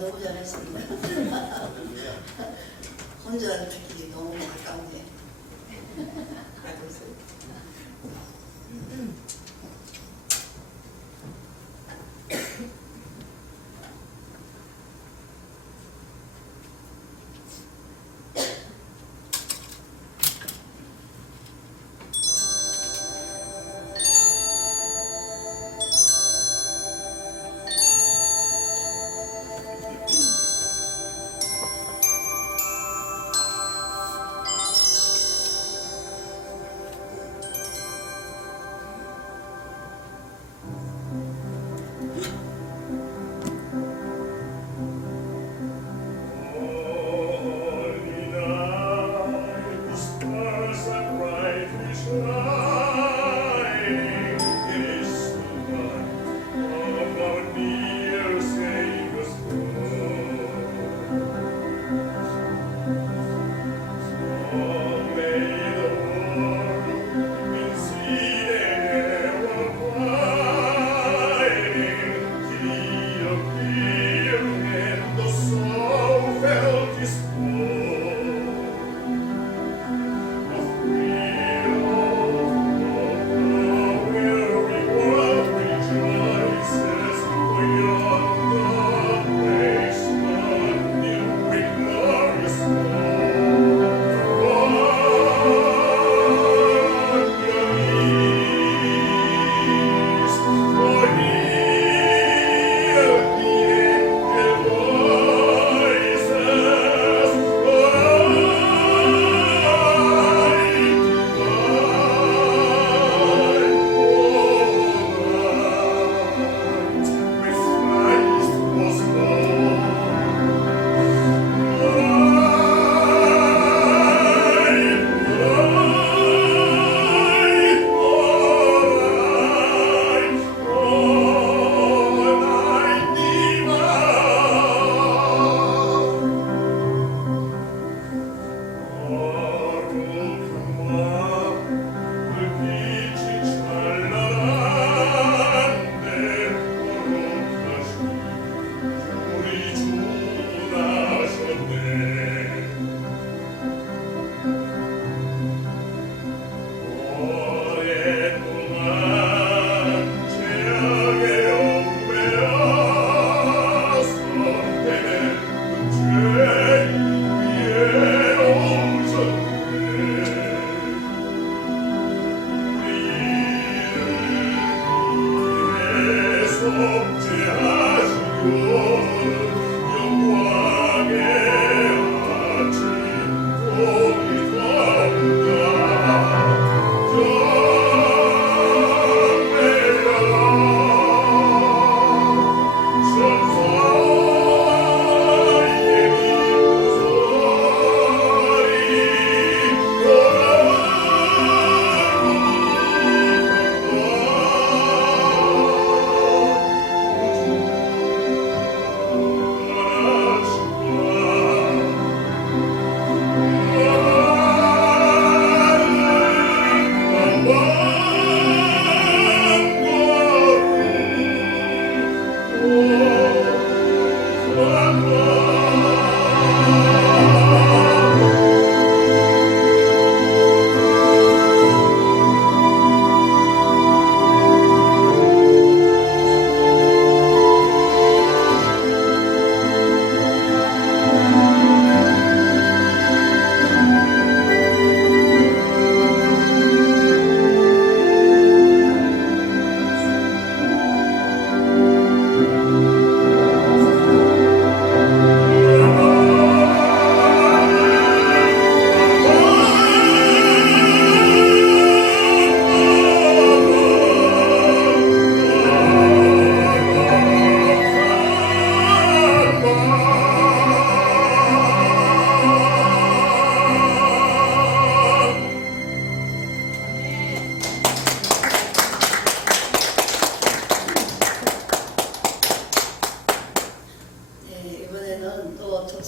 너무 잘했습니다. 혼자 듣기 너무 가까운데. 알고 있어요.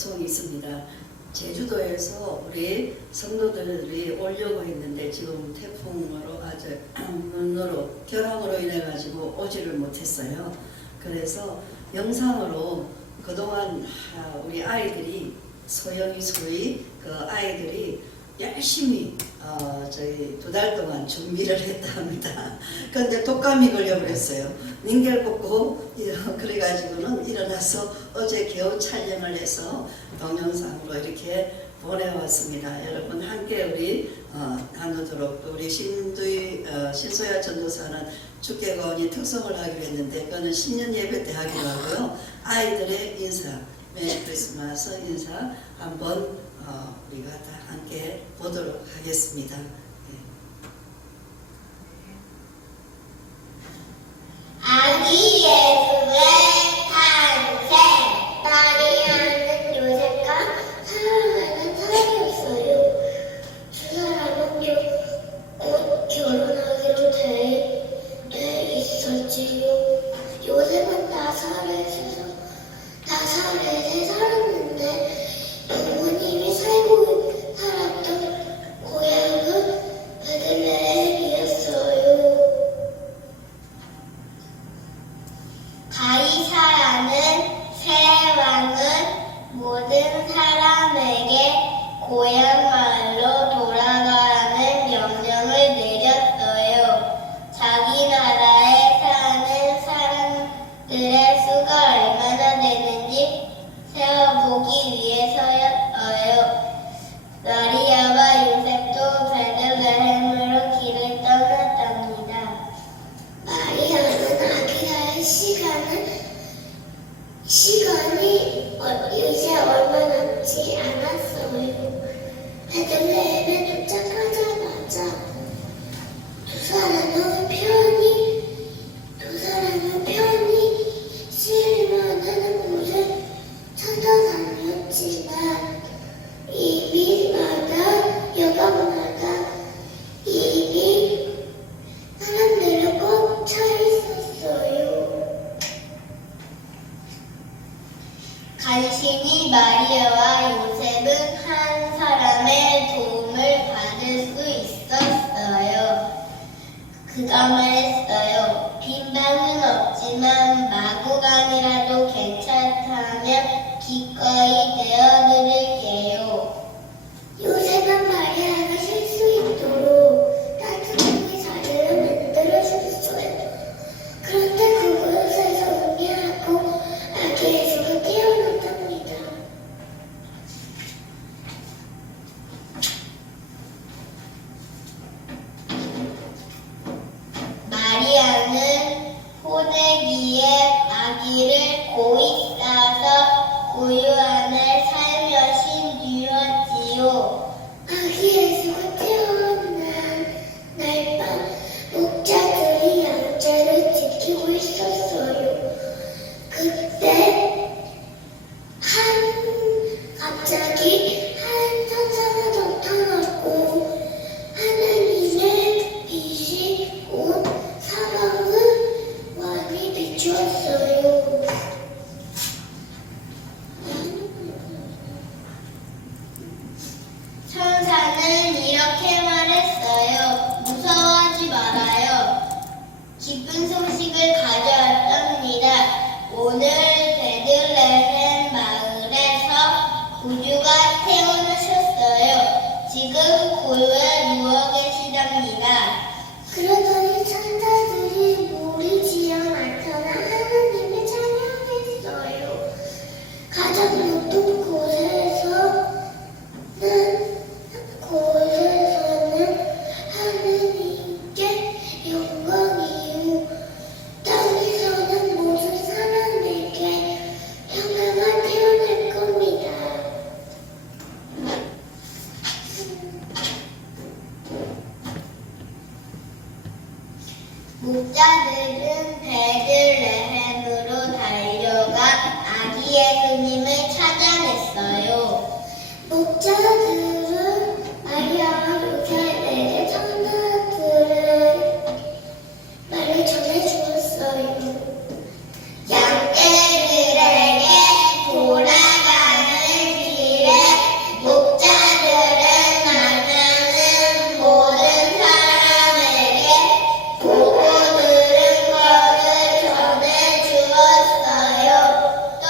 소송이 있습니다. 제주도에서 우리 성도들이 오려고 했는데 지금 태풍으로 눈으로 결항으로 인해 가지고 오지를 못했어요. 그래서 영상으로 그동안 우리 아이들이 소위 그 아이들이 열심히 저희 2달 동안 준비를 했다 합니다. 그런데 독감이 걸려버렸어요. 닌겔 꽂고 그래가지고는 일어나서 어제 겨우 촬영을 해서 동영상으로 이렇게 보내왔습니다. 여러분 함께 우리 나누도록 우리 신소야 전도사는 주께가오니 특성을 하기로 했는데 그거는 신년 예배 때 하기로 하고요. 아이들의 인사, 메리 크리스마스 인사 한번 우리가 다 함께 보도록 하겠습니다. 아기 예수의 탄생. 마리아는 요셉과 사랑하는 사이였어요. 두 사람은 곧 결혼하기로 돼 있었지요. 요셉은 나사렛에 살았는데 부모님이 살았던 고향은 베들레헴이었어요. 가이사라는 새 왕은 모든 사람에게 고향 마을로 돌아가라는 명령을 내렸어요. 자기 나라에 사는 사람들의 수가 얼마나 되는지 세어보기 위해서였어요. 마리아와 요셉도 베들레헴으로 길을 떠났답니다. 마리아는 아기 낳을 시간이 이제 얼마 남지 않았어요. 베들레헴에 도착하자마자 두 사람은 편히 쓸만한 곳을 찾아다녔지만 여관마다 이미 사람들로 꽉 차 있었어요. 간신히 마리아와 요셉은 한 사람의 도움을 받을 수 있었어요. 그가 말했어요. 빈 방은 없지만 마구간이라도 괜찮다면 기꺼이 내어드릴게요. 요셉은 마리아가 쉴 수 있도록 따뜻하게 자리를 만들어줬어요. 그런데 그곳에서 음미하고 아기 예수가 깨어났답니다. 마리아는 포대기에 아기를 고이 싸서 우유 안에 살며 신주었지요. 아기 예수가 태어난 날 밤 목자들이 양떼를 지키고 있었어요. 그때 갑자기 한 천사가 나타났고 하나님의 빛이 온 사방을 많이 비추었어요. 천사는 이렇게 말했어요. 무서워하지 말아요. 기쁜 소식을 가져왔답니다. 오늘 베들레헴 마을에서 구주가 태어나셨어요. 지금 골에 누워 계시답니다. 그러더니 천사들이 무리지어 나타나 하나님을 찬양했어요. 가장 높은 곳에서는 하느님께 영광이요. 땅에서는 모든 사람에게 평강이 태어날 겁니다. 목자들은 베들레헴으로 달려가 아기 예수님을 찾아냈어요. 목자들은 마리아와 요셉에게 천사들의 말을 전해주었어요. 양떼들에게 돌아가는 길에 목자들은 만나는 모든 사람에게 보고 들은 것을 전해주었어요. 또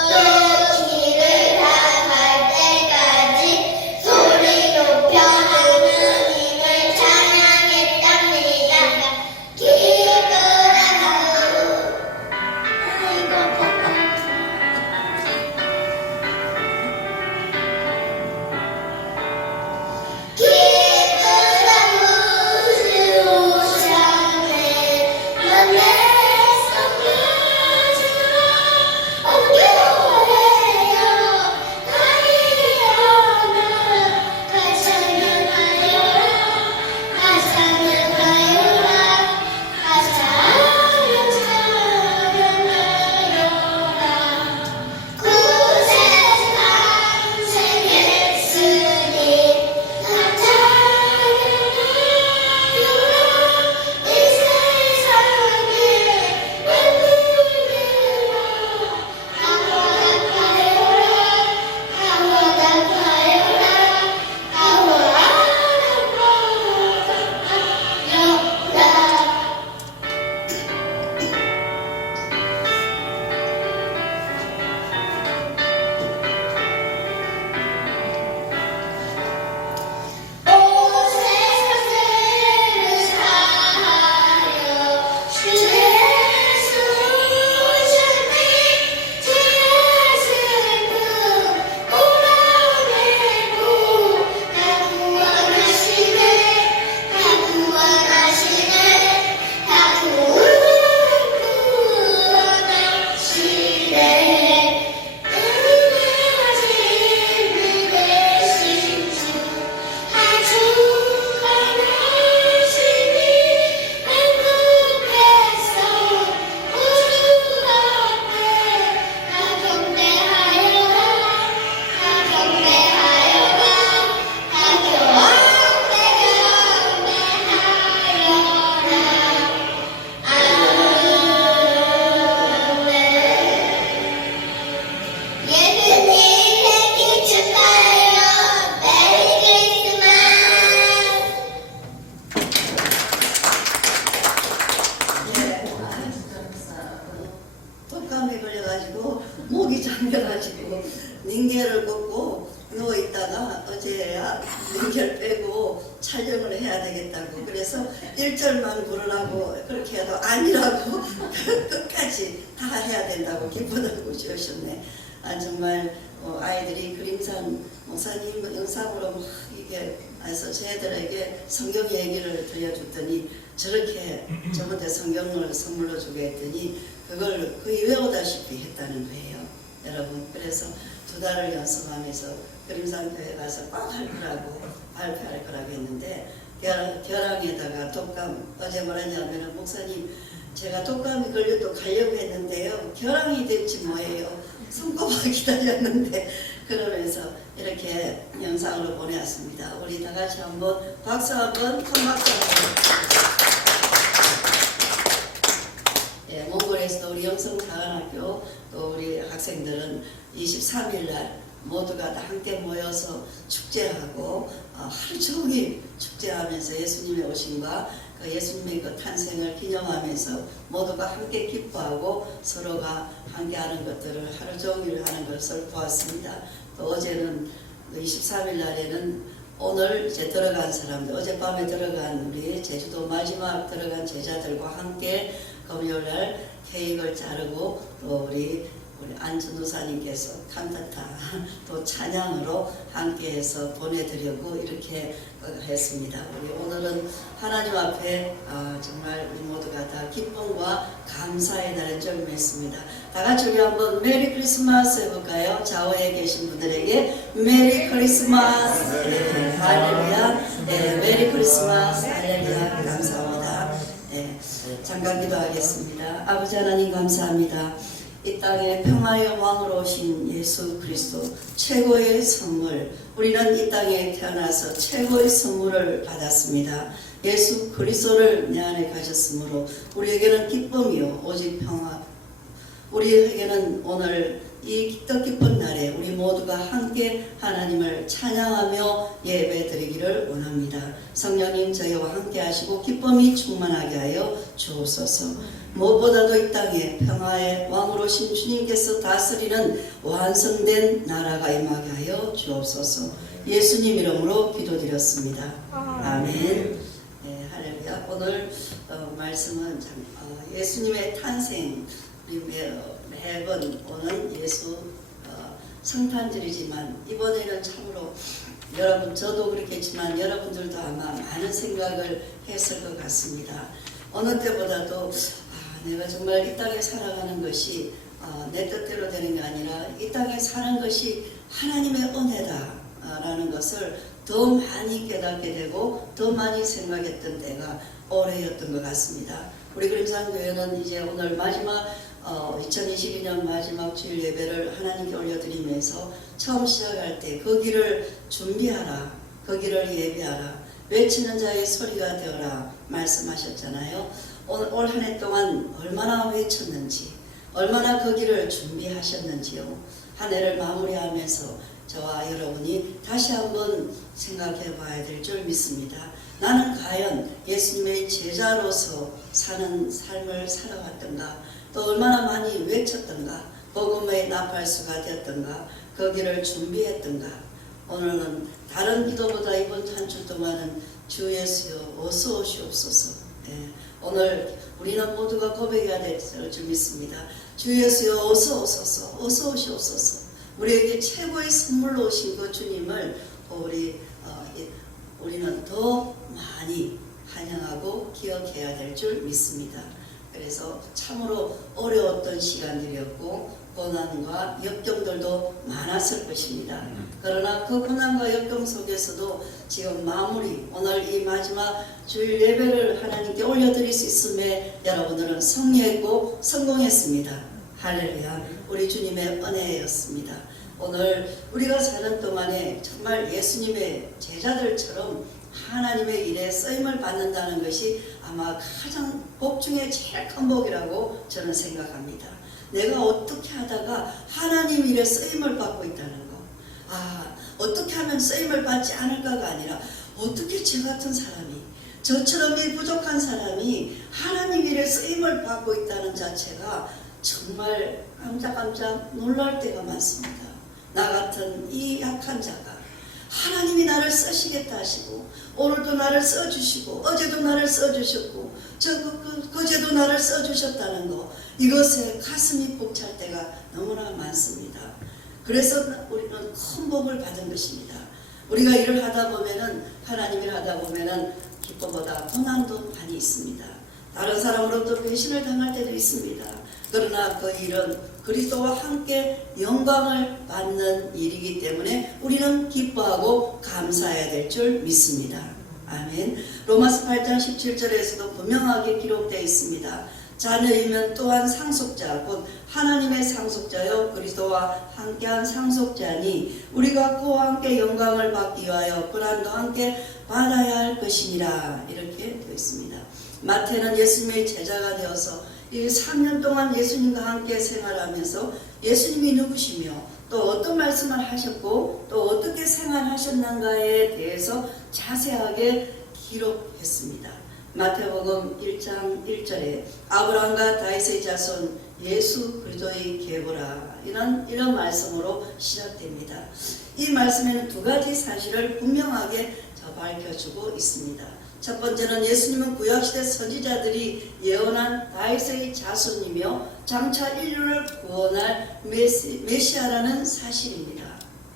링겔을 꽂고 누워있다가 어제야 링겔 빼고 촬영을 해야 되겠다고 그래서 1절만 부르라고 그렇게 해도 아니라고 끝까지 다 해야 된다고 기뻐하고 주셨네. 정말 아이들이 그림산 목사님 영상으로 막 이게 해서 저희들에게 성경 얘기를 들려줬더니 저렇게 저번에 성경을 선물로 주게 했더니 그걸 거의 외우다시피 했다는 거예요. 여러분 그래서 2달을 연습하면서 그림산교회 가서 꼭 할 거라고 발표할 거라고 했는데 결항에다가 독감 어제 뭐랬냐면 목사님 제가 독감이 걸려도 가려고 했는데요 결항이 될지 뭐예요 손꼽아 기다렸는데 그러면서 이렇게 영상으로 보내왔습니다. 우리 다 같이 한번 박수 한번 큰 박수 한번. 예, 몽골에서도 우리 영성자간학교 또 우리 학생들은 23일 날 모두가 다 함께 모여서 축제하고 하루 종일 축제하면서 예수님의 오심과 그 예수님의 그 탄생을 기념하면서 모두가 함께 기뻐하고 서로가 함께하는 것들을 하루 종일 하는 것을 보았습니다. 또 어제는 23일 날에는 오늘 이제 들어간 사람들 어젯밤에 들어간 우리 제주도 마지막 들어간 제자들과 함께 금요일 날 케이크를 자르고 또 우리 안전도사님께서 칸타타 또 찬양으로 함께해서 보내드리고 이렇게 했습니다. 우리 오늘은 하나님 앞에 정말 우리 모두가 다 기쁨과 감사의 날을 적용했습니다. 다 같이 우리 한번 메리 크리스마스 해볼까요? 좌우에 계신 분들에게 메리 크리스마스. 네, 할렐루야. 네, 메리 크리스마스. 할렐루야. 감사합니다. 네, 잠깐 기도하겠습니다. 아버지 하나님 감사합니다. 이 땅에 평화의 왕으로 오신 예수 그리스도 최고의 선물 우리는 이 땅에 태어나서 최고의 선물을 받았습니다. 예수 그리스도를 내 안에 가졌으므로 우리에게는 기쁨이요 오직 평화 우리에게는 오늘 이 뜻깊은 날에 우리 모두가 함께 하나님을 찬양하며 예배드리기를 원합니다. 성령님 저희와 함께 하시고 기쁨이 충만하게 하여 주옵소서. 무엇보다도 이 땅에 평화의 왕으로 오신 주님께서 다스리는 완성된 나라가 임하게 하여 주옵소서. 예수님 이름으로 기도드렸습니다. 아멘. 네, 할렐루야. 오늘 말씀은 예수님의 탄생 매번 오는 예수 성탄절이지만 이번에는 참으로 여러분 저도 그렇겠지만 여러분들도 아마 많은 생각을 했을 것 같습니다. 어느 때보다도 내가 정말 이 땅에 살아가는 것이 내 뜻대로 되는 게 아니라 이 땅에 사는 것이 하나님의 은혜다 라는 것을 더 많이 깨닫게 되고 더 많이 생각했던 때가 올해였던 것 같습니다. 우리 그림산교회는 이제 오늘 마지막 2022년 마지막 주일 예배를 하나님께 올려드리면서 처음 시작할 때 거기를 준비하라 거기를 예배하라 외치는 자의 소리가 되어라 말씀하셨잖아요. 올 한 해 동안 얼마나 외쳤는지 얼마나 거기를 준비하셨는지요. 한 해를 마무리하면서 저와 여러분이 다시 한번 생각해 봐야 될 줄 믿습니다. 나는 과연 예수님의 제자로서 사는 삶을 살아왔던가 또 얼마나 많이 외쳤던가 복음의 나팔수가 되었던가 거기를 준비했던가 오늘은 다른 기도보다 이번 한 주 동안은 주 예수여 어서 오시옵소서. 네, 오늘 우리는 모두가 고백해야 될 줄 믿습니다. 주 예수여 어서 오소서 어서 오시옵소서. 우리에게 최고의 선물로 오신 그 주님을 우리는 더 많이 환영하고 기억해야 될 줄 믿습니다. 그래서 참으로 어려웠던 시간들이었고 고난과 역경들도 많았을 것입니다. 그러나 그 고난과 역경 속에서도 지금 마무리 오늘 이 마지막 주일 예배를 하나님께 올려드릴 수 있음에 여러분들은 승리했고 성공했습니다. 할렐루야. 우리 주님의 은혜였습니다. 오늘 우리가 사는 동안에 정말 예수님의 제자들처럼 하나님의 일에 쓰임을 받는다는 것이 아마 가장 복 중에 제일 큰 복이라고 저는 생각합니다. 내가 어떻게 하다가 하나님 일에 쓰임을 받고 있다는 거. 어떻게 하면 쓰임을 받지 않을까가 아니라 어떻게 저 같은 사람이 저처럼 이 부족한 사람이 하나님 일에 쓰임을 받고 있다는 자체가 정말 깜짝깜짝 놀랄 때가 많습니다. 나 같은 이 약한 자가 하나님이 나를 쓰시겠다 하시고 오늘도 나를 써주시고 어제도 나를 써주셨고 그제도 나를 써주셨다는 거, 이것에 가슴이 벅찰 때가 너무나 많습니다. 그래서 우리는 큰 복을 받은 것입니다. 우리가 일을 하다 보면은, 하나님 일 하다 보면은 기쁨보다 고난도 많이 있습니다. 다른 사람으로부터 배신을 당할 때도 있습니다. 그러나 그 일은 그리스도와 함께 영광을 받는 일이기 때문에 우리는 기뻐하고 감사해야 될 줄 믿습니다. 아멘. 로마서 8장 17절에서도 분명하게 기록되어 있습니다. 자녀이면 또한 상속자, 곧 하나님의 상속자요 그리스도와 함께한 상속자니 우리가 그와 함께 영광을 받기 위하여 고난도 함께 받아야 할 것이니라, 이렇게 되어 있습니다. 마태는 예수님의 제자가 되어서 이 3년 동안 예수님과 함께 생활하면서 예수님이 누구시며 또 어떤 말씀을 하셨고 또 어떻게 생활하셨는가에 대해서 자세하게 기록했습니다. 마태복음 1장 1절에 아브라함과 다윗의 자손 예수 그리스도의 계보라, 이런 말씀으로 시작됩니다. 이 말씀에는 두 가지 사실을 분명하게 밝혀주고 있습니다. 첫 번째는 예수님은 구약시대 선지자들이 예언한 다윗의 자손이며 장차 인류를 구원할 메시아라는 사실입니다.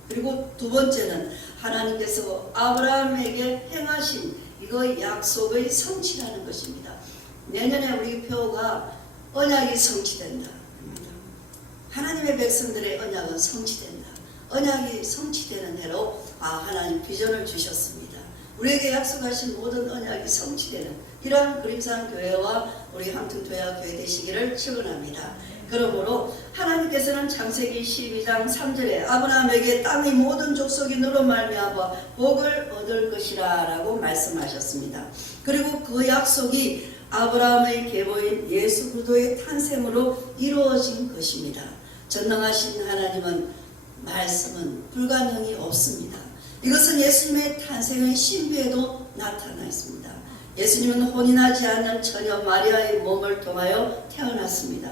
그리고 두 번째는 하나님께서 아브라함에게 행하신 이거 약속의 성취라는 것입니다. 내년에 우리 표가 언약이 성취된다. 하나님의 백성들의 언약은 성취된다. 언약이 성취되는 해로 하나님 비전을 주셨습니다. 우리에게 약속하신 모든 언약이 성취되는 이러한 그림산 교회와 우리 함통교회가 되시기를 축원합니다. 그러므로 하나님께서는 창세기 12장 3절에 아브라함에게 땅의 모든 족속이 너로 말미암아 복을 얻을 것이라 라고 말씀하셨습니다. 그리고 그 약속이 아브라함의 계보인 예수 그리스도의 탄생으로 이루어진 것입니다. 전능하신 하나님은 말씀은 불가능이 없습니다. 이것은 예수님의 탄생의 신비에도 나타나 있습니다. 예수님은 혼인하지 않는 처녀 마리아의 몸을 통하여 태어났습니다.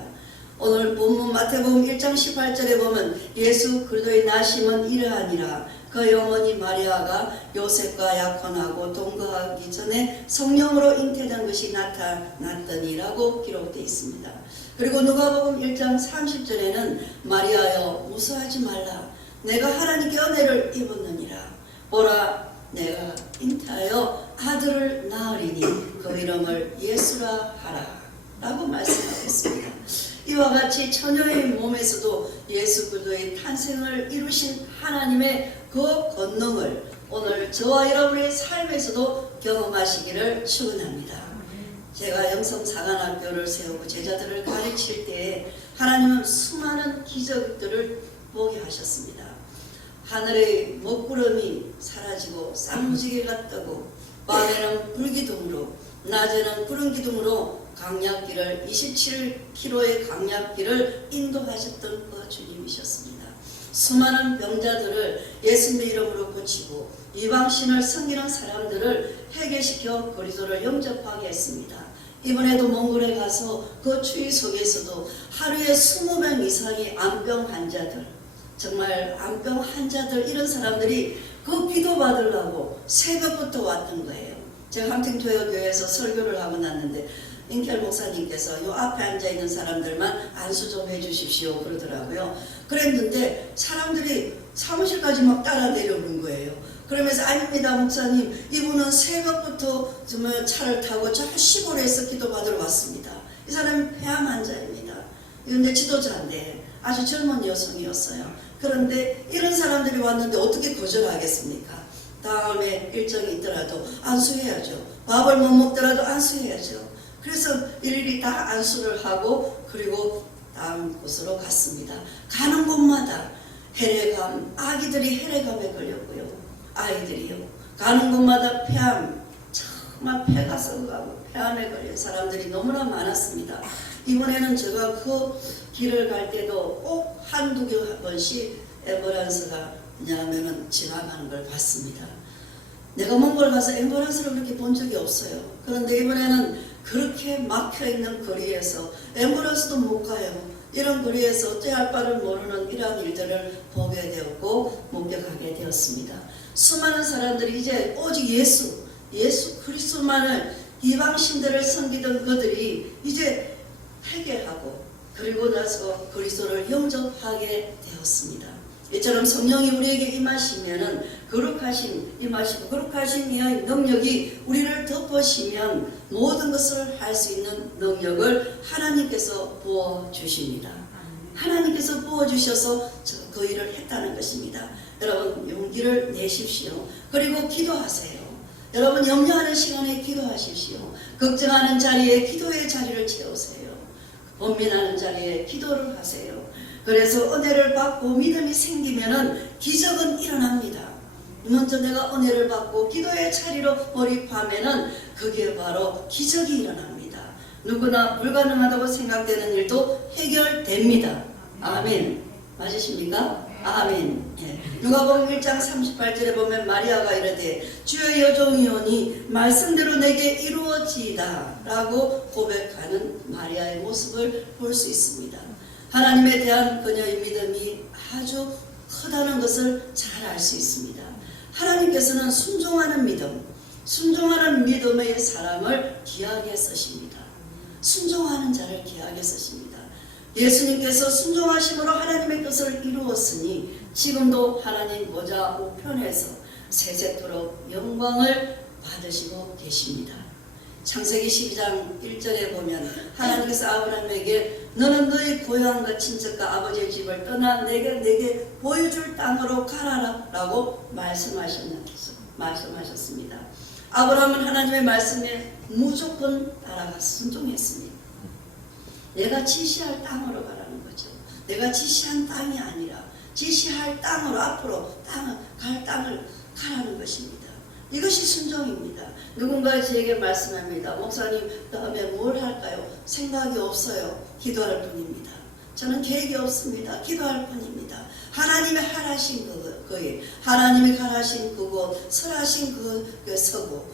오늘 본문 마태복음 1장 18절에 보면 예수 그리스도의 나심은 이러하니라, 그의 어머니 마리아가 요셉과 약혼하고 동거하기 전에 성령으로 잉태된 것이 나타났더니라고 기록되어 있습니다. 그리고 누가복음 1장 30절에는 마리아여 무서워하지 말라, 내가 하나님께 은혜를 입었느니라, 보라 내가 잉태하여 아들을 낳으리니 그 이름을 예수라 하라 라고 말씀하고 있습니다. 이와 같이 처녀의 몸에서도 예수 그리스도의 탄생을 이루신 하나님의 그 권능을 오늘 저와 여러분의 삶에서도 경험하시기를 축원합니다. 제가 영성사관학교를 세우고 제자들을 가르칠 때에 하나님은 수많은 기적들을 보게 하셨습니다. 하늘의 먹구름이 사라지고 쌍무지개가 뜨고 밤에는 불기둥으로 낮에는 구름기둥으로 강약길을 27km의 강약길을 인도하셨던 그 주님이셨습니다. 수많은 병자들을 예수님의 이름으로 고치고 이방신을 섬기는 사람들을 해결시켜 그리스도를 영접하게 했습니다. 이번에도 몽골에 가서 그 추위 속에서도 하루에 20명 이상의 암병 환자들, 정말 암병 환자들, 이런 사람들이 그 기도 받으려고 새벽부터 왔던 거예요. 제가 함팅교회에서 설교를 하고 났는데 인켈 목사님께서 요 앞에 앉아있는 사람들만 안수 좀 해주십시오 그러더라고요. 그랬는데 사람들이 사무실까지 막 따라 내려오는 거예요. 그러면서 아닙니다 목사님, 이분은 새벽부터 정말 차를 타고 저 시골에서 기도 받으러 왔습니다. 이 사람이 폐암 환자입니다. 이건 내 지도자인데 아주 젊은 여성이었어요. 그런데 이런 사람들이 왔는데 어떻게 거절하겠습니까? 다음에 일정이 있더라도 안수해야죠. 밥을 못 먹더라도 안수해야죠. 그래서 일일이 다 안수를 하고 그리고 다음 곳으로 갔습니다. 가는 곳마다 혈액암, 아기들이 혈액암에 걸렸고요. 아이들이요. 가는 곳마다 폐암, 정말 폐가 썩어가고 폐암에 걸린 사람들이 너무나 많았습니다. 이번에는 제가 그 길을 갈 때도 꼭 한두 번씩 앰뷸런스가 왜냐하면 지나가는 걸 봤습니다. 내가 몽골 가서 앰뷸런스를 그렇게 본 적이 없어요. 그런데 이번에는 그렇게 막혀있는 거리에서 앰뷸런스도 못 가요. 이런 거리에서 어찌할 바를 모르는 이러한 일들을 보게 되었고 목격하게 되었습니다. 수많은 사람들이 이제 오직 예수 그리스도만을 이방신들을 섬기던 그들이 이제 회개하고 그리고 나서 그리스도를 영접하게 되었습니다. 이처럼 성령이 우리에게 임하시면은 거룩하신 이 능력이 우리를 덮으시면 모든 것을 할 수 있는 능력을 하나님께서 부어 주십니다. 하나님께서 부어 주셔서 그 일을 했다는 것입니다. 여러분 용기를 내십시오. 그리고 기도하세요. 여러분 염려하는 시간에 기도하십시오. 걱정하는 자리에 기도의 자리를 채우세요. 번민하는 자리에 기도를 하세요. 그래서 은혜를 받고 믿음이 생기면은 기적은 일어납니다. 먼저 내가 은혜를 받고 기도의 자리로 몰입하면은 그게 바로 기적이 일어납니다. 누구나 불가능하다고 생각되는 일도 해결됩니다. 아멘. 맞으십니까? 아멘. 예. 누가복음 1장 38절에 보면 마리아가 이르되 주의 여종이오니 말씀대로 내게 이루어지이다 라고 고백하는 마리아의 모습을 볼 수 있습니다. 하나님에 대한 그녀의 믿음이 아주 크다는 것을 잘 알 수 있습니다. 하나님께서는 순종하는 믿음의 사람을 귀하게 쓰십니다. 순종하는 자를 귀하게 쓰십니다. 예수님께서 순종하심으로 하나님의 뜻을 이루었으니 지금도 하나님 보좌 우편에서 세세토록 영광을 받으시고 계십니다. 창세기 12장 1절에 보면 하나님께서 아브라함에게 너는 너희 고향과 친척과 아버지의 집을 떠나 내게 보여줄 땅으로 가라라 라고 말씀하셨습니다. 아브라함은 하나님의 말씀에 무조건 따라가 순종했습니다. 내가 지시할 땅으로 가라는 거죠. 내가 지시한 땅이 아니라 지시할 땅으로 앞으로 갈 땅을 가라는 것입니다. 이것이 순종입니다. 누군가 저에게 말씀합니다. 목사님 다음에 뭘 할까요? 생각이 없어요. 기도할 뿐입니다. 저는 계획이 없습니다. 기도할 뿐입니다. 하나님이 하라신 그일, 하나님이 가라신 그곳, 설하신 그 서고,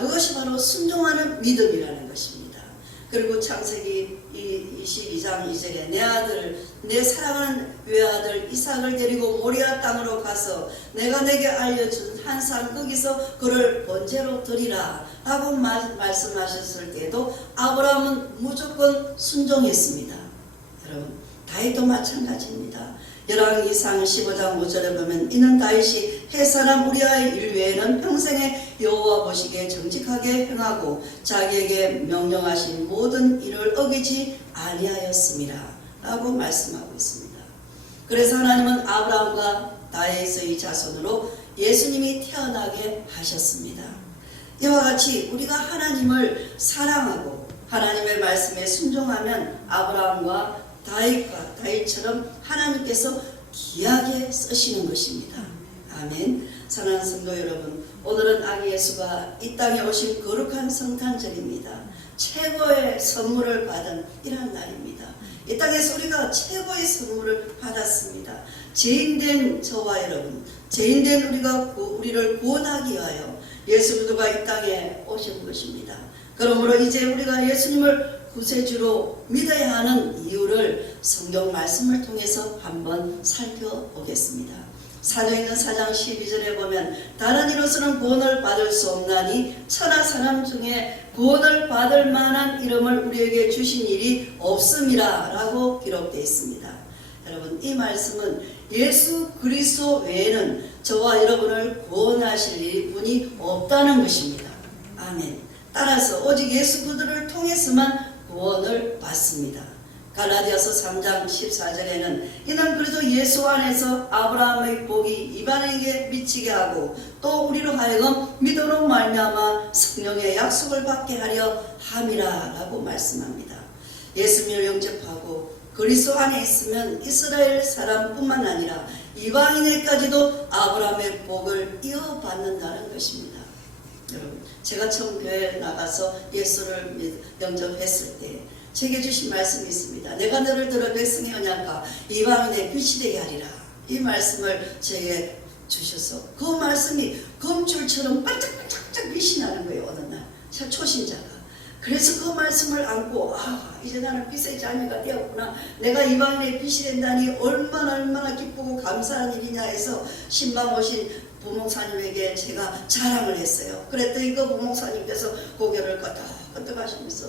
그것이 바로 순종하는 믿음이라는 것입니다. 그리고 창세기 22장 2절에 내 사랑하는 외아들 이삭을 데리고 모리아 땅으로 가서 내가 내게 알려준 한 산 거기서 그를 번제로 드리라 라고 말씀하셨을 때에도 아브라함은 무조건 순종했습니다. 여러분 다윗도 마찬가지입니다. 열왕기상 15장 5절에 보면 이는 다윗이 햇사람 우리아의 일 외에는 평생에 여호와 보시기에 정직하게 행하고 자기에게 명령하신 모든 일을 어기지 아니하였습니다 라고 말씀하고 있습니다. 그래서 하나님은 아브라함과 다윗의 자손으로 예수님이 태어나게 하셨습니다. 이와 같이 우리가 하나님을 사랑하고 하나님의 말씀에 순종하면 아브라함과 다윗처럼 하나님께서 귀하게 쓰시는 것입니다. 아멘. 사랑하는 성도 여러분, 오늘은 아기 예수가 이 땅에 오신 거룩한 성탄절입니다. 최고의 선물을 받은 이런 날입니다. 이 땅에서 우리가 최고의 선물을 받았습니다. 죄인된 저와 여러분, 죄인된 우리를 구원하기 위하여 예수 그리스도가 이 땅에 오신 것입니다. 그러므로 이제 우리가 예수님을 구세주로 믿어야 하는 이유를 성경 말씀을 통해서 한번 살펴보겠습니다. 사도행전 4장 12절에 보면 다른 이로서는 구원을 받을 수 없나니 천하 사람 중에 구원을 받을 만한 이름을 우리에게 주신 일이 없음이라 라고 기록되어 있습니다. 여러분 이 말씀은 예수 그리스도 외에는 저와 여러분을 구원하실 분이 없다는 것입니다. 아멘. 따라서 오직 예수 그리스도를 통해서만 구원을 받습니다. 갈라디아서 3장 14절에는 이는 그리스도 예수 안에서 아브라함의 복이 이방인에게 미치게 하고 또 우리로 하여금 믿음으로 말미암아 성령의 약속을 받게 하려 함이라 라고 말씀합니다. 예수님을 영접하고 그리스도 안에 있으면 이스라엘 사람뿐만 아니라 이방인에까지도 아브라함의 복을 이어받는다는 것입니다. 여러분 제가 처음 교회에 나가서 예수를 영접했을 때 제게 주신 말씀이 있습니다. 내가 너를 들어 백성의 언약과 이방인의 빛이 되게 하리라. 이 말씀을 제게 주셔서 그 말씀이 검줄처럼 반짝반짝 빛이 나는 거예요. 어느 날 초신자가 그래서 그 말씀을 안고 이제 나는 빛의 자녀가 되었구나. 내가 이방인의 빛이 된다니 얼마나 기쁘고 감사한 일이냐 해서 신방 오신 부목사님에게 제가 자랑을 했어요. 그랬더니 그 부목사님께서 고개를 끄덕끄덕 하시면서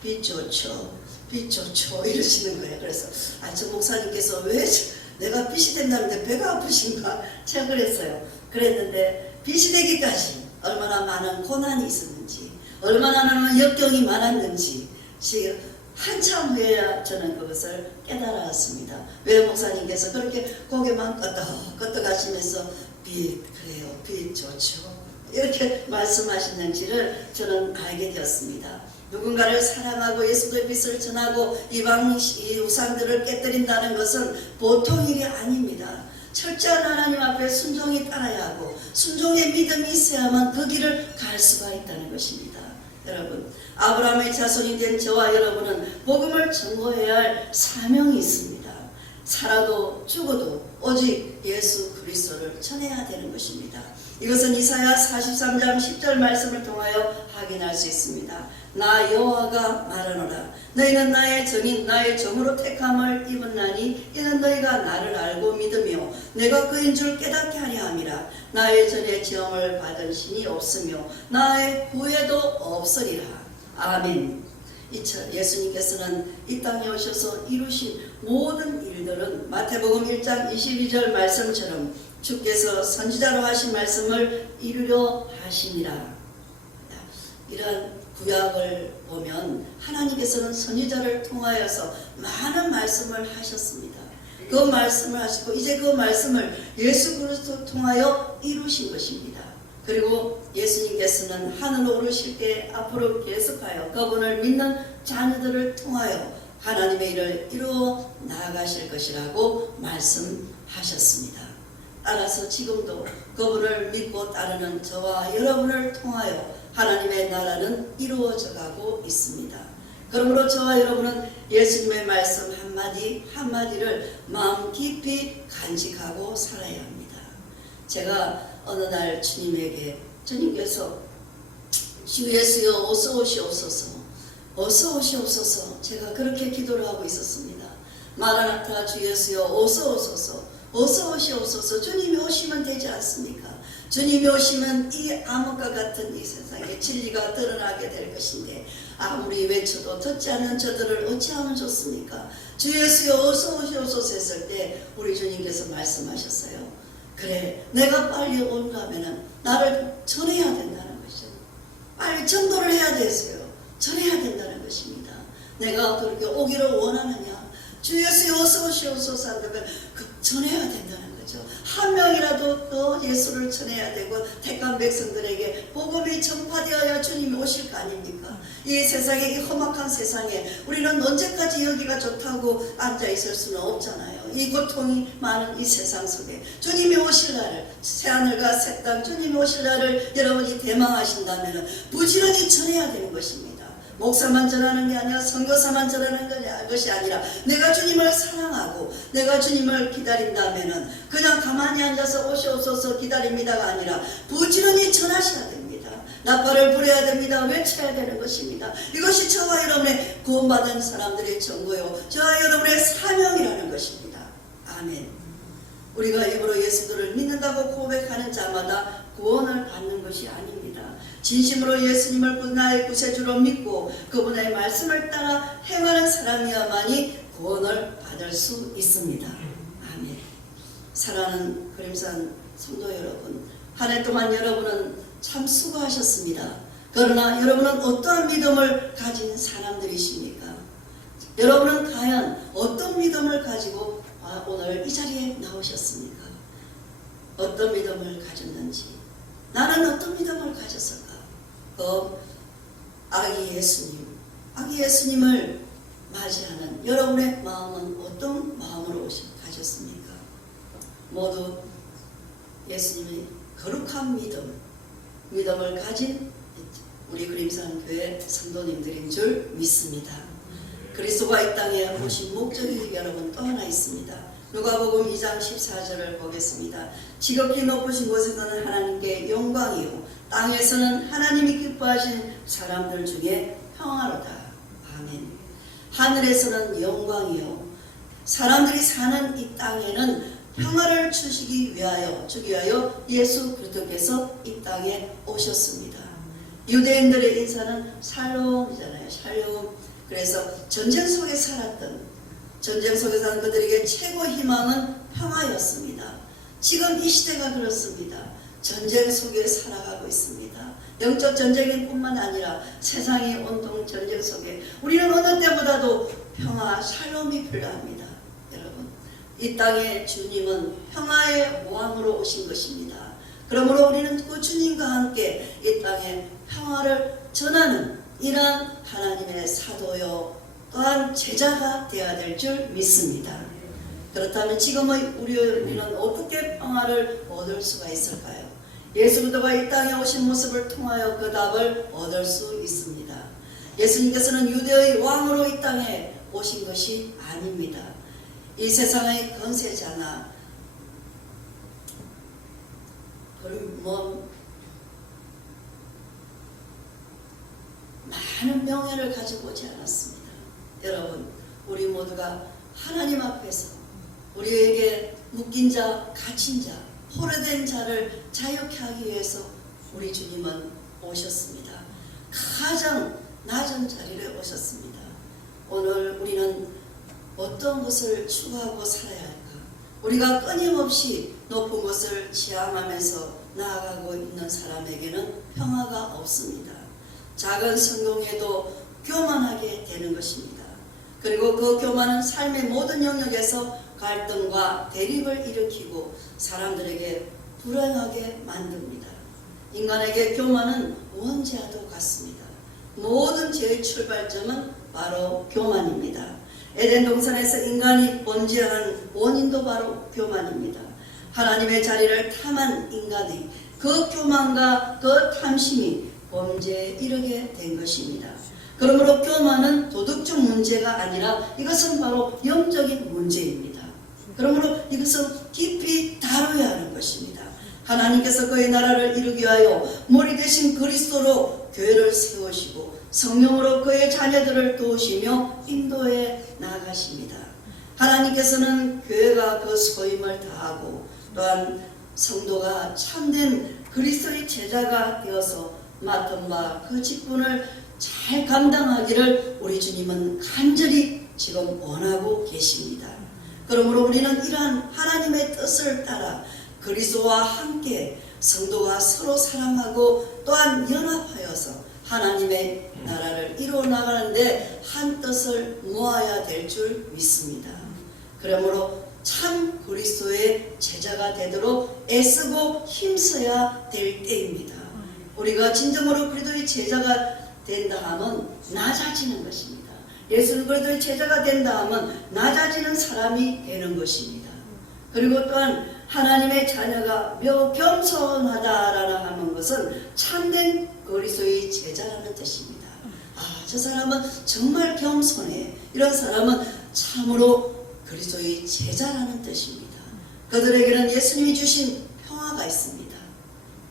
빛 좋죠. 빛 좋죠. 이러시는 거예요. 그래서 저 목사님께서 왜 내가 빛이 된다는데 배가 아프신가? 제가 그랬어요. 그랬는데 빛이 되기까지 얼마나 많은 고난이 있었는지, 얼마나 많은 역경이 많았는지 지금 한참 후에야 저는 그것을 깨달았습니다. 왜 목사님께서 그렇게 고개만 끄덕끄덕 하시면서 그래요. 빛 좋죠. 이렇게 말씀하시는지를 저는 알게 되었습니다. 누군가를 사랑하고 예수의 빛을 전하고 이방 우상들을 깨뜨린다는 것은 보통 일이 아닙니다. 철저한 하나님 앞에 순종이 따라야 하고 순종의 믿음이 있어야만 그 길을 갈 수가 있다는 것입니다. 여러분, 아브라함의 자손이 된 저와 여러분은 복음을 전거해야 할 사명이 있습니다. 살아도 죽어도 오직 예수 그리스도를 전해야 되는 것입니다. 이것은 이사야 43장 10절 말씀을 통하여 확인할 수 있습니다. 나 여호와가 말하노라. 너희는 나의 전인 나의 종으로 택함을 입었나니 이는 너희가 나를 알고 믿으며 내가 그인 줄 깨닫게 하려 함이라. 나의 전에 지음을 받은 신이 없으며 나의 후에도 없으리라. 아멘. 예수님께서는 이 땅에 오셔서 이루신 모든 일들은 마태복음 1장 22절 말씀처럼 주께서 선지자로 하신 말씀을 이루려 하시니라. 이런 구약을 보면 하나님께서는 선지자를 통하여서 많은 말씀을 하셨습니다. 그 말씀을 하시고 이제 그 말씀을 예수 그리스도 통하여 이루신 것입니다. 그리고 예수님께서는 하늘로 오르실 때 앞으로 계속하여 그분을 믿는 자녀들을 통하여 하나님의 일을 이루어 나아가실 것이라고 말씀하셨습니다. 따라서 지금도 그분을 믿고 따르는 저와 여러분을 통하여 하나님의 나라는 이루어져 가고 있습니다. 그러므로 저와 여러분은 예수님의 말씀 한마디 한마디를 마음 깊이 간직하고 살아야 합니다. 제가 어느 날 주님께서 주 예수여 어서 오시옵소서, 어서 오시옵소서, 제가 그렇게 기도를 하고 있었습니다. 마라나타 주 예수여 어서 오소서, 어서 오시옵소서. 주님이 오시면 되지 않습니까? 주님이 오시면 이 암흑과 같은 이 세상에 진리가 드러나게 될 것인데 아무리 외쳐도 듣지 않는 저들을 어찌하면 좋습니까? 주 예수여 어서 오시옵소서 했을 때 우리 주님께서 말씀하셨어요. 그래, 내가 빨리 온다면 나를 전해야 된다는 것이죠. 빨리 전도를 해야 되세요. 전해야 된다는 것입니다. 내가 그렇게 오기를 원하느냐? 주 예수여 어서 오시옵소서 한다면 전해야 된다는 거죠. 한 명이라도 더 예수를 전해야 되고 택한 백성들에게 복음이 전파되어야 주님이 오실 거 아닙니까? 이 세상에, 이 험악한 세상에 우리는 언제까지 여기가 좋다고 앉아있을 수는 없잖아요. 이 고통이 많은 이 세상 속에 주님이 오실 날을, 새하늘과 새 땅 주님이 오실 날을 여러분이 대망하신다면 부지런히 전해야 되는 것입니다. 목사만 전하는 게 아니라 선교사만 전하는 것이 아니라 내가 주님을 사랑하고 내가 주님을 기다린다면 그냥 가만히 앉아서 오시옵소서 기다립니다가 아니라 부지런히 전하셔야 됩니다. 나팔을 불어야 됩니다. 외쳐야 되는 것입니다. 이것이 저와 여러분의 구원받은 사람들의 전부요, 저와 여러분의 사명이라는 것입니다. 아멘. 우리가 입으로 예수를 믿는다고 고백하는 자마다 구원을 받는 것이 아닙니다. 진심으로 예수님을 나의 구세주로 믿고 그분의 말씀을 따라 행하는 사람이야만이 구원을 받을 수 있습니다. 아멘. 사랑하는 그림산 성도 여러분, 한 해 동안 여러분은 참 수고하셨습니다. 그러나 여러분은 어떠한 믿음을 가진 사람들이십니까? 여러분은 과연 어떤 믿음을 가지고 오늘 이 자리에 나오셨습니까? 어떤 믿음을 가졌는지, 나는 어떤 믿음을 가졌을까? 아기 예수님을 맞이하는 여러분의 마음은 어떤 마음으로 가졌습니까? 모두 예수님의 거룩한 믿음을 가진 우리 그림산 교회 성도님들인 줄 믿습니다. 그리스도가 이 땅에 오신 목적이 여러분 또 하나 있습니다. 누가복음 2장 14절을 보겠습니다. 지극히 높으신 곳에서는 하나님께 영광이요 땅에서는 하나님이 기뻐하신 사람들 중에 평화로다. 아멘. 하늘에서는 영광이요 사람들이 사는 이 땅에는 평화를 주시기 위하여 예수 그리스도께서 이 땅에 오셨습니다. 유대인들의 인사는 샬롬이잖아요. 샬롬. 그래서 전쟁 속에 살았던 전쟁 속에 사는 그들에게 최고 희망은 평화였습니다. 지금 이 시대가 그렇습니다. 전쟁 속에 살아가고 있습니다. 영적 전쟁일 뿐만 아니라 세상이 온통 전쟁 속에 우리는 어느 때보다도 평화, 샬롬이 필요합니다. 여러분, 이 땅에 주님은 평화의 왕으로 오신 것입니다. 그러므로 우리는 그 주님과 함께 이 땅에 평화를 전하는 이러한 하나님의 사도요 또한 제자가 되어야 될 줄 믿습니다. 그렇다면 지금의 우리는 어떻게 평화를 얻을 수가 있을까요? 예수 그리스도가 이 땅에 오신 모습을 통하여 그 답을 얻을 수 있습니다. 예수님께서는 유대의 왕으로 이 땅에 오신 것이 아닙니다. 이 세상의 권세자나 많은 명예를 가지고 오지 않았습니다. 여러분, 우리 모두가 하나님 앞에서 우리에게 묶인 자, 갇힌 자, 포로된 자를 자유케 하기 위해서 우리 주님은 오셨습니다. 가장 낮은 자리를 오셨습니다. 오늘 우리는 어떤 것을 추구하고 살아야 할까? 우리가 끊임없이 높은 것을 지향하면서 나아가고 있는 사람에게는 평화가 없습니다. 작은 성공에도 교만하게 되는 것입니다. 그리고 그 교만은 삶의 모든 영역에서 갈등과 대립을 일으키고 사람들에게 불행하게 만듭니다. 인간에게 교만은 원죄와도 같습니다. 모든 죄의 출발점은 바로 교만입니다. 에덴 동산에서 인간이 범죄한 원인도 바로 교만입니다. 하나님의 자리를 탐한 인간의 그 교만과 그 탐심이 범죄에 이르게 된 것입니다. 그러므로 교만은 도덕적 문제가 아니라 이것은 바로 영적인 문제입니다. 그러므로 이것은 깊이 다뤄야 하는 것입니다. 하나님께서 그의 나라를 이루기 위하여 머리 대신 그리스도로 교회를 세우시고 성령으로 그의 자녀들을 도우시며 인도해 나아가십니다. 하나님께서는 교회가 그 소임을 다하고 또한 성도가 참된 그리스도의 제자가 되어서 맡은 바 그 직분을 잘 감당하기를 우리 주님은 간절히 지금 원하고 계십니다. 그러므로 우리는 이러한 하나님의 뜻을 따라 그리스도와 함께 성도가 서로 사랑하고 또한 연합하여서 하나님의 나라를 이루어 나가는데 한 뜻을 모아야 될 줄 믿습니다. 그러므로 참 그리스도의 제자가 되도록 애쓰고 힘써야 될 때입니다. 우리가 진정으로 그리스도의 제자가 된다 하면 낮아지는 것입니다. 예수는 그리스도의 제자가 된다 하면 낮아지는 사람이 되는 것입니다. 그리고 또한 하나님의 자녀가 매우 겸손하다라는 하는 것은 참된 그리스도의 제자라는 뜻입니다. 저 사람은 정말 겸손해. 이런 사람은 참으로 그리스도의 제자라는 뜻입니다. 그들에게는 예수님이 주신 평화가 있습니다.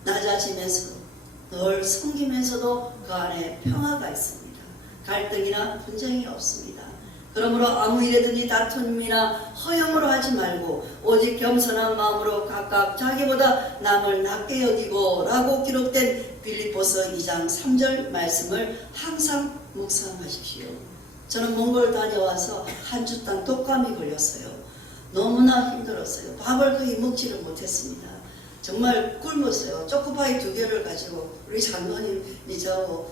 낮아지면서 늘 섬기면서도 그 안에 평화가 있습니다. 갈등이나 분쟁이 없습니다. 그러므로 아무 일에든지 다툼이나 허영으로 하지 말고 오직 겸손한 마음으로 각각 자기보다 남을 낮게 여기고 라고 기록된 빌립보서 2장 3절 말씀을 항상 묵상하십시오. 저는 몽골 다녀와서 한 주 동안 독감이 걸렸어요. 너무나 힘들었어요. 밥을 거의 먹지를 못했습니다. 정말 굶었어요. 초코파이 2개를 가지고 우리 장모님이 저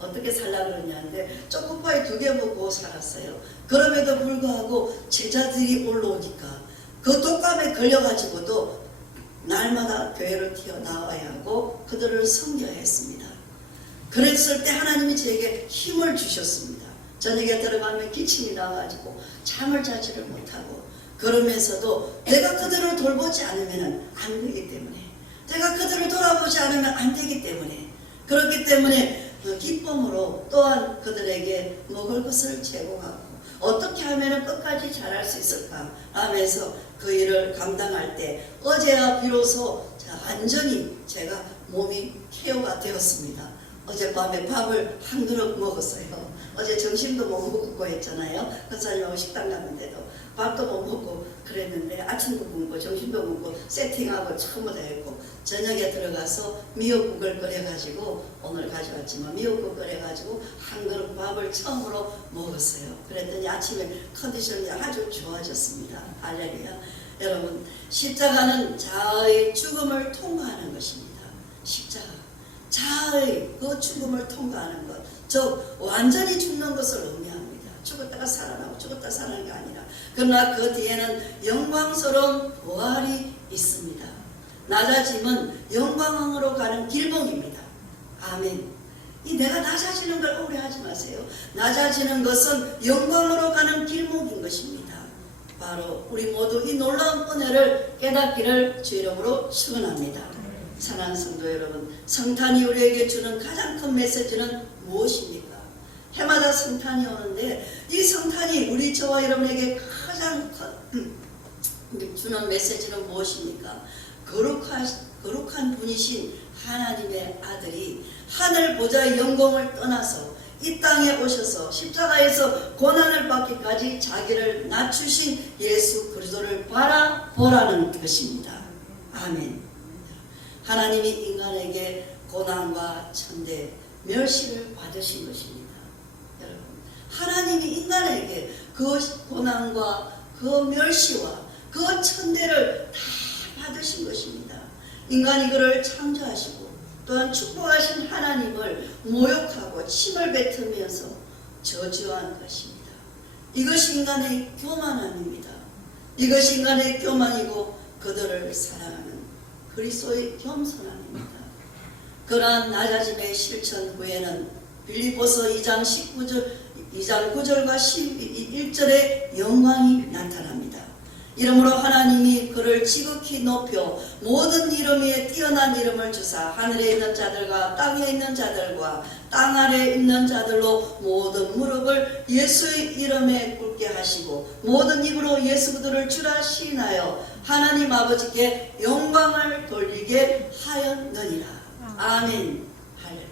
어떻게 살라 그러냐는데 초코파이 2개 먹고 살았어요. 그럼에도 불구하고 제자들이 올라오니까 그 독감에 걸려가지고도 날마다 교회를 튀어나와야 하고 그들을 섬겨야 했습니다. 그랬을 때 하나님이 저에게 힘을 주셨습니다. 저녁에 들어가면 기침이 나가지고 잠을 자지를 못하고 그러면서도 내가 그들을 돌보지 않으면 안 되기 때문에 내가 그들을 돌아보지 않으면 안 되기 때문에 그렇기 때문에 기쁨으로 또한 그들에게 먹을 것을 제공하고 어떻게 하면 끝까지 잘할 수 있을까 하면서 그 일을 감당할 때 어제야 비로소 완전히 제가 몸이 케어가 되었습니다. 어젯밤에 밥을 한 그릇 먹었어요. 어제 점심도 못 먹고 했잖아요. 권사님하고 식당 갔는데도 밥도 못 먹고 그랬는데 아침도 먹고 점심도 먹고 세팅하고 전부 다 했고 저녁에 들어가서 미역국을 끓여가지고 오늘 가져왔지만 미역국 끓여가지고 한 그릇 밥을 처음으로 먹었어요. 그랬더니 아침에 컨디션이 아주 좋아졌습니다. 할렐루야. 여러분, 십자가는 자아의 죽음을 통과하는 것입니다. 십자가, 자아의 그 죽음을 통과하는 것, 즉 완전히 죽는 것을 의미합니다. 죽었다가 살아나고 죽었다가 살아나는 게 아니라, 그러나 그 뒤에는 영광스러운 부활이 있습니다. 낮아짐은 영광으로 가는 길목입니다. 아멘. 이 내가 낮아지는 걸 오해하지 마세요. 낮아지는 것은 영광으로 가는 길목인 것입니다. 바로 우리 모두 이 놀라운 은혜를 깨닫기를 주 이름으로 축원합니다. 사랑하는 성도 여러분, 성탄이 우리에게 주는 가장 큰 메시지는 무엇입니까? 해마다 성탄이 오는데 이 성탄이 우리 저와 여러분에게 가장 큰 주는 메시지는 무엇입니까? 거룩한 분이신 하나님의 아들이 하늘 보좌의 영광을 떠나서 이 땅에 오셔서 십자가에서 고난을 받기까지 자기를 낮추신 예수 그리스도를 바라보라는 것입니다. 아멘. 하나님이 인간에게 고난과 천대, 멸시를 받으신 것입니다. 여러분, 하나님이 인간에게 그 고난과 그 멸시와 그 천대를 다 받으신 것입니다. 인간이 그를 창조하시고 또한 축복하신 하나님을 모욕하고 침을 뱉으면서 저주한 것입니다. 이것이 인간의 교만함입니다. 이것이 인간의 교만이고 그들을 사랑하는 그리스도의 겸손함입니다. 그러한 낮아짐의 실천 후에는 빌립보서 2장 9절과 11절의 영광이 나타납니다. 이러므로 하나님이 그를 지극히 높여 모든 이름 위에 뛰어난 이름을 주사 하늘에 있는 자들과 땅에 있는 자들과 땅 아래에 있는 자들로 모든 무릎을 예수의 이름에 꿇게 하시고 모든 입으로 예수 그리스도를 주라 시인하여 하나님 아버지께 영광을 돌리게 하였느니라. 아멘. 할렐루야.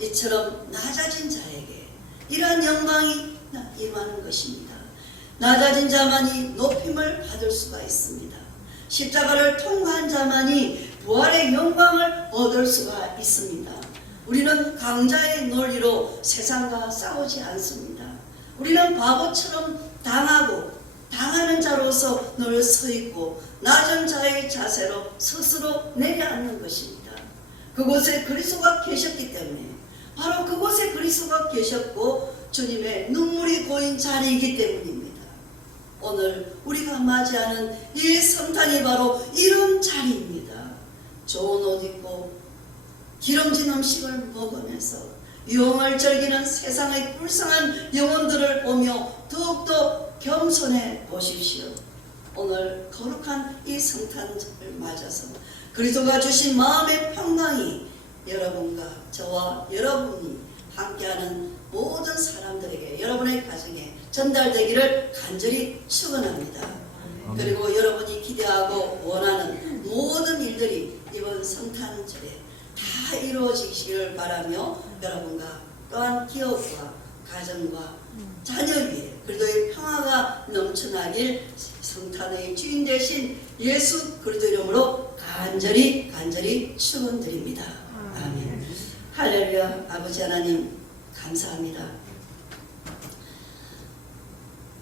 이처럼 낮아진 자에게 이러한 영광이 임하는 것입니다. 낮아진 자만이 높임을 받을 수가 있습니다. 십자가를 통과한 자만이 부활의 영광을 얻을 수가 있습니다. 우리는 강자의 논리로 세상과 싸우지 않습니다. 우리는 바보처럼 당하는 자로서 늘 서 있고 낮은 자의 자세로 스스로 내려앉는 것입니다. 그곳에 그리스도가 계셨기 때문에, 바로 그곳에 그리스도가 계셨고 주님의 눈물이 고인 자리이기 때문입니다. 오늘 우리가 맞이하는 이 성탄이 바로 이런 자리입니다. 좋은 옷 입고 기름진 음식을 먹으면서 유흥을 즐기는 세상의 불쌍한 영혼들을 보며 더욱더 겸손해 보십시오. 오늘 거룩한 이 성탄을 맞아서 그리스도가 주신 마음의 평강이 여러분과 저와 여러분이 함께하는 모든 사람들에게, 여러분의 가정에 전달되기를 간절히 축원합니다. 그리고 여러분이 기대하고 원하는 모든 일들이 이번 성탄절에 다 이루어지시기를 바라며 여러분과 또한 기업과 가정과 자녀 위에 그리스도의 평화가 넘쳐나길 성탄의 주인 되신 예수 그리스도 이름으로 간절히 축원드립니다. 아멘. 할렐루야. 아버지 하나님 감사합니다.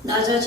낮아진